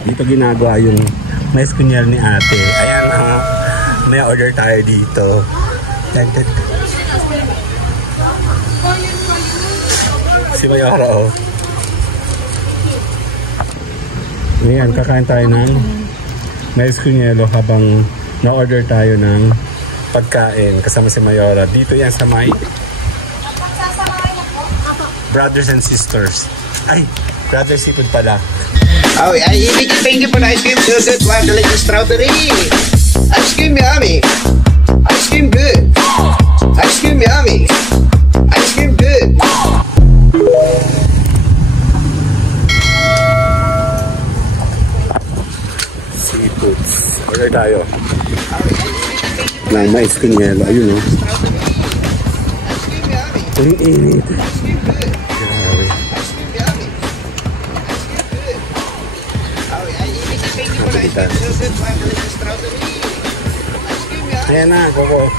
Dito ginagawa yung mais kunyal ni ate. Ayan, may order tayo dito. Si Mayora, oh. Ayan, kakain tayo ng mais kunyelo habang na-order tayo ng pagkain kasama si Mayora. Dito yan sa may Brothers and Sisters. Ay, Brothers Seafood pala. Oh, ibig sabihin po na ice cream, chocolate, watermelon, strawberry. Ice cream yummy. Ice cream good. Ice cream yummy. Ice cream good. Seafoods. Order tayo. Ng mais kunyelo. Ayun, oh. Ang init. Ayan na, Coco.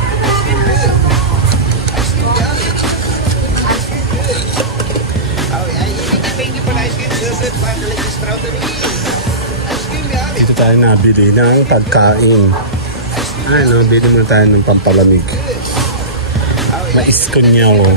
Dito tayo nabili ng pagkain. Ano, bili muna tayo ng pampalamig. Mais kunyelo.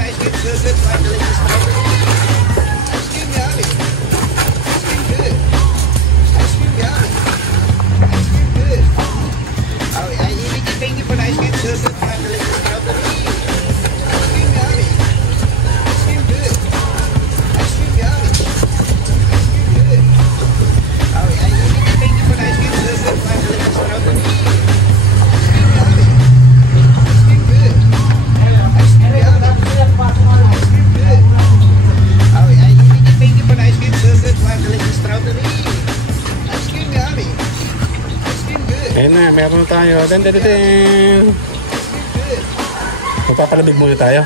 Ayan na, meron tayo. Magpapalamig muna tayo.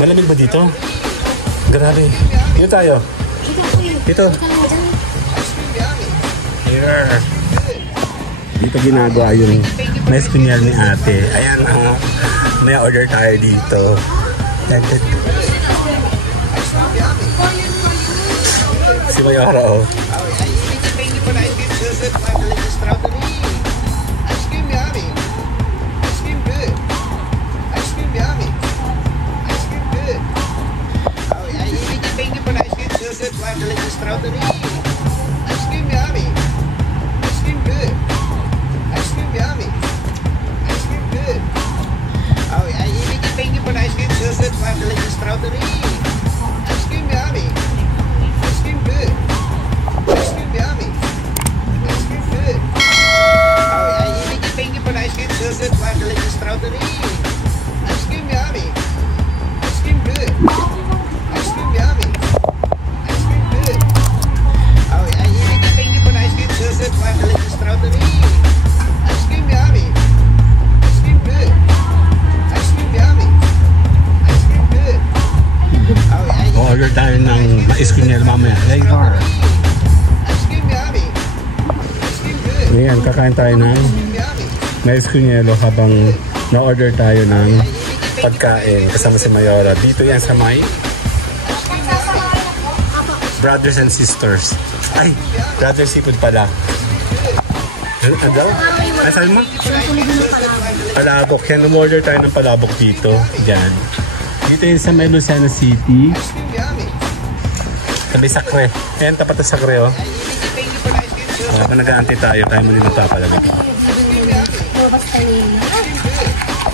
Malamig ba dito? Grabe. Dito tayo. Dito. Here. Dito ginagawa yung mais kunyal ni ate. Ayan, may order tayo dito. Si Mayora, oh. Order tayo ng mais kunyelo mamaya. Later. Ayan, kakain tayo ng mais kunyelo habang na-order tayo ng pagkain kasama si Mayora. Dito yan sa may Brothers and Sisters. Ay, Brothers Seafood pala. Ano? Ano sabi mo? Palabok. Yan, umorder tayo ng palabok dito. Diyan. Dito yun sa may Lucena City. Sabi Sacre. Ayan, tapat na Sacre, oh. Habang nag-aantay tayo, tayo muli magpapalamig.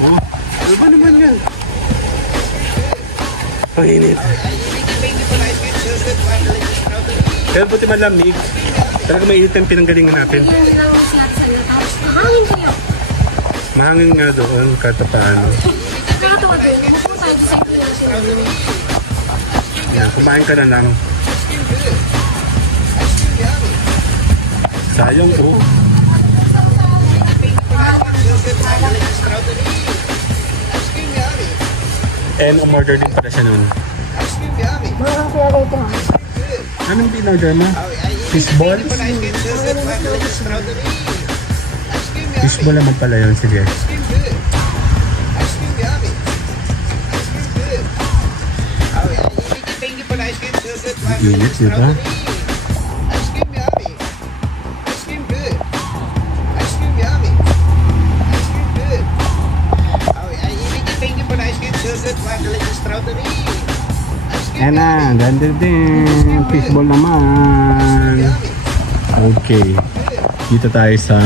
Oh, ano ba naman yan? Panginit. Pero buti malamig. Talaga may init yung pinanggalingan natin. Mahangin kayo. Mahangin nga doon, kahit paano. Nakakatawa doon. Buko tayo sa second. Yan, kumain ka na lang. Sayang po. And umorder din pala siya noon. Mga kaya rito ha. Anong pinorder mo? Fishball? Fishball naman pala yun. Sige. Init, diba? Ayan na, din. Fishball naman. Okay. Dito tayo sa...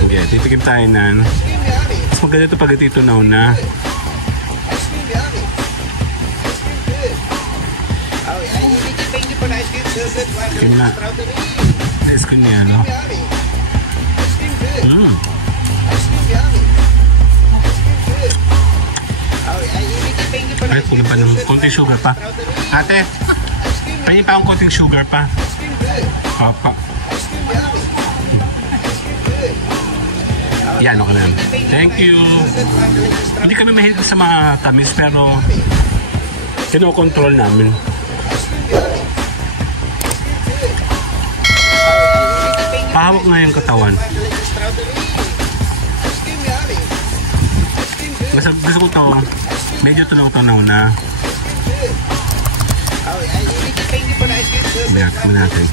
Okay, titikim tayo na. Mas maganda ito pag ito na. Tikim na. Ice cream niya, no? Ay, kulang pa ng konting sugar pa. Ate, pahingin pa akong konting sugar pa. Papa. Yan, okay na. Thank you. Hindi kami mahilig sa mga tamis, pero kinokontrol namin. Pahawak na yung katawan. Gusto ko ito, medyo tunaw-tunaw na. Mayat ko natin.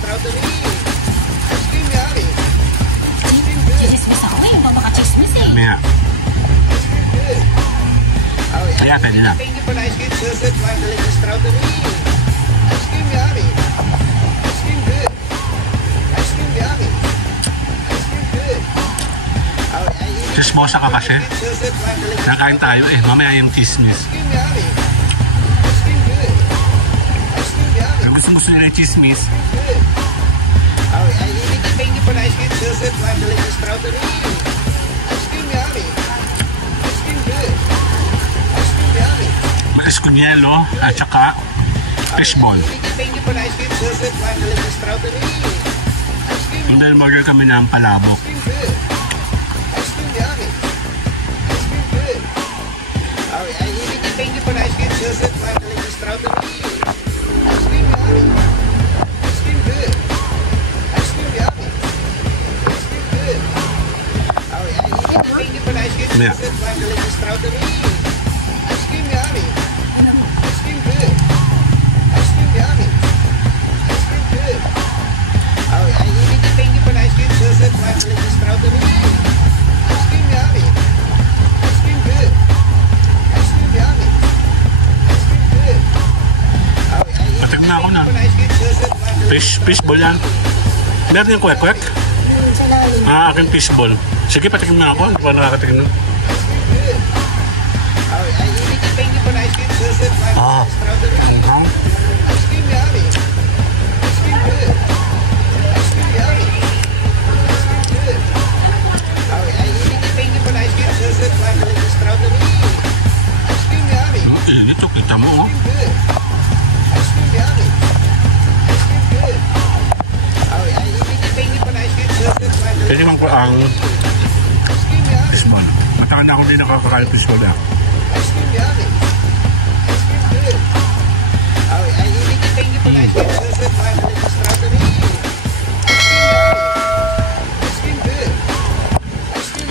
Chismis ako eh. Hindi baka chismis eh. Mayat. Mayat, pwede na. Chismosa ka kasi. Nakain tayo eh. Mamaya yung chismis. Kung gusto nila yung chismis. May eskunyelo at saka fishball. And then mag-order kami ng palabok. Yeah. Patignan ako na. Fishball yan. Meron yung kwek-kwek? Aking fishball. Sige, patignan ako. Hindi pa nakakatignan. Init to, kita mo oh. Kasi naman ko ang fishball. Matakan na ako din nakakakain fishball na.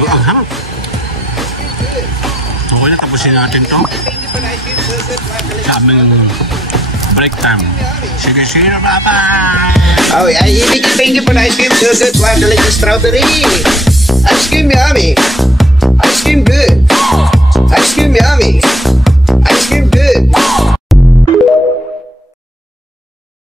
Ang harap. Okay na, tapusin natin to sa aming break time. Sige, bye-bye! Oh, I thank you for the ice cream, so good, wild, delicious strawberry. Ice cream yummy. Ice cream good. Ice cream yummy. Ice cream good.